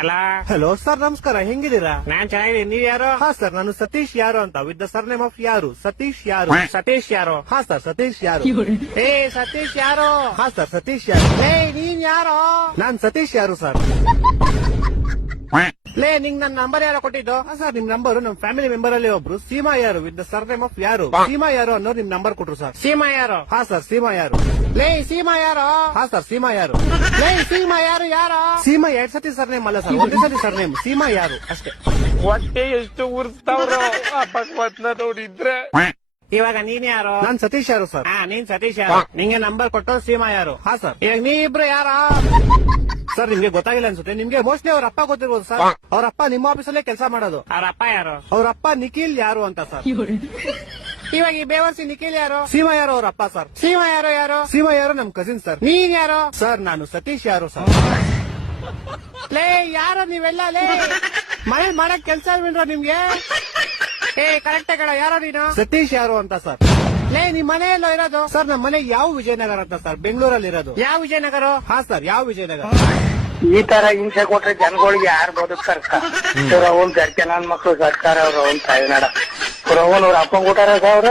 ಅಲ್ಲ hello sir, ನಮಸ್ಕಾರ. ಹೆಂಗಿದ್ದೀರಾ? ನಾನ್ ಚೆನ್ನಾಗಿದ್ದೀನಿ. ನೀವ್ ಯಾರು? ಹಾ ಸರ್, ನಾನು ಸತೀಶ್ ಯಾರು ಅಂತ, with the sir name of ಯಾರು. ಸತೀಶ್ ಯಾರು. ಸತೀಶ್ ಯಾರು? ಹಾ ಸರ್, ಸತೀಶ್ ಯಾರು. ಏ ಸತೀಶ್ ಯಾರು? ಹಾ ಸರ್, ಸತೀಶ್ ಯಾರು. ಏ ನೀನ್ ಯಾರು? ನಾನ್ ಸತೀಶ್ ಯಾರು ಸರ್. ಲೇ ನಿಂಗ್ ನನ್ ನಂಬರ್ ಯಾರೋ ಕೊಟ್ಟಿದ್ದು? ಹಾ ಸರ್, ನಿಮ್ ನಂಬರ್ ನಮ್ ಫ್ಯಾಮಿಲಿ ಮೆಂಬರ್ ಅಲ್ಲಿ ಒಬ್ರು ಸೀಮಾ ಯಾರು with the sir name of ಯಾರು, ಸೀಮಾ ಯಾರು ಅನ್ನೋರು ನಿಮ್ ನಂಬರ್ ಕೊಟ್ರು ಸರ್. ಸೀಮಾ ಯಾರು? ಹಾ ಸರ್, ಸೀಮಾ ಯಾರು. ಲೇ ಸೀಮಾ ಯಾರು? ಹಾ ಸರ್, ಸೀಮಾ ಯಾರು. ಲೇ ಸೀಮಾ ಯಾರು? ಯಾರು? ಸೀಮಾ 2 ಸತಿ ಸರ್ ನೇಮ್ ಅಲ್ಲ ಸರ್, ಒಂದೇ ಸತಿ ಸರ್ ನೇಮ್. ಸೀಮಾ ಯಾರು ಅಷ್ಟೇ. ಹೊಟ್ಟೆ ಎಷ್ಟು ಉರ್ಸ್ತಾವ್ರು ಅಪಕ್ವತ್ನ ನೋಡಿದ್ರೆ. ಇವಾಗ ನೀನ್ ಯಾರು? ನಾನ್ ಸತೀಶ್ ಯಾರು ಸರ್. ಹಾ ನೀನ್ ಸತೀಶ್ ಯಾರು? ನಿಂಗೆ ನಂಬರ್ ಕೊಟ್ಟು ಸೀಮಾ ಯಾರು? ಹಾ ಸರ್. ಇವಾಗ ನೀ ಇಬ್ರು ಯಾರ? ಸರ್, ನಿಮ್ಗೆ ಗೊತ್ತಾಗಿಲ್ಲ ಅನ್ಸುತ್ತೆ. ನಿಮ್ಗೆ ಮೋಸ್ಟ್ಲಿ ಅವ್ರ ಅಪ್ಪ ಗೊತ್ತಿರ್ಬೋದು ಸರ್. ಅವ್ರ ಅಪ್ಪ ನಿಮ್ಮ ಆಫೀಸಲ್ಲೇ ಕೆಲಸ ಮಾಡೋದು. ಅವ್ರ ಅಪ್ಪ ಯಾರು? ಅವ್ರ ಅಪ್ಪ ನಿಖಿಲ್ ಯಾರು ಅಂತ ಸರ್. ಇವಾಗ ಈ ಬೇವರ್ಸಿ ನಿಖಿಲ್ ಯಾರು? ಸೀಮಾ ಯಾರು ಅವ್ರ ಅಪ್ಪ ಸರ್. ಸೀಮಾ ಯಾರು? ಯಾರು? ಸೀಮಾ ಯಾರು ನಮ್ ಕಸಿನ್ ಸರ್. ನೀನ್ ಯಾರು? ಸರ್, ನಾನು ಸತೀಶ್ ಯಾರು ಸರ್. ಲೇ ಯಾರು ನೀವೆಲ್ಲ? ಲೇ ಮನೆ ಮಾಡಕ್ ಕೆಲ್ಸ ಇಲ್ವೇನ್ರ ನಿಮ್ಗೆ? ಏ ಕರೆಕ್ಟ್ ಕಡ ಯಾರೋ ನೀನು? ಸತೀಶ್ ಯಾರು ಅಂತ ಸರ್. ಲೇ ನಿಮ್ ಮನೆ ಎಲ್ಲೋ ಇರೋದು? ಸರ್, ನಮ್ಮ ಮನೆ ಯಾವ ವಿಜಯನಗರ ಅಂತ ಸರ್, ಬೆಂಗಳೂರಲ್ಲಿ ಇರೋದು. ಯಾವ ವಿಜಯನಗರ? ಹಾ ಸರ್, ಯಾವ ವಿಜಯನಗರ. ಈ ತರ ಹಿಂಸೆ ಕೊಟ್ರೆ ಜನಗಳಿಗೆ ಯಾರು ಬದುಕ್ತಾರ? ಅವ್ರ ಅವನ್ ಜನ ಮಕ್ಳು ಸರ್ಕಾರ ಅವ್ರ ಅವನ್ ತಾಯಿನಾಡ ಅವ್ರ ಅವನ್ ಅವ್ರ ಅಪ್ಪಂಗ್ ಕೊಟ್ಟಾರ ಅವ್ರ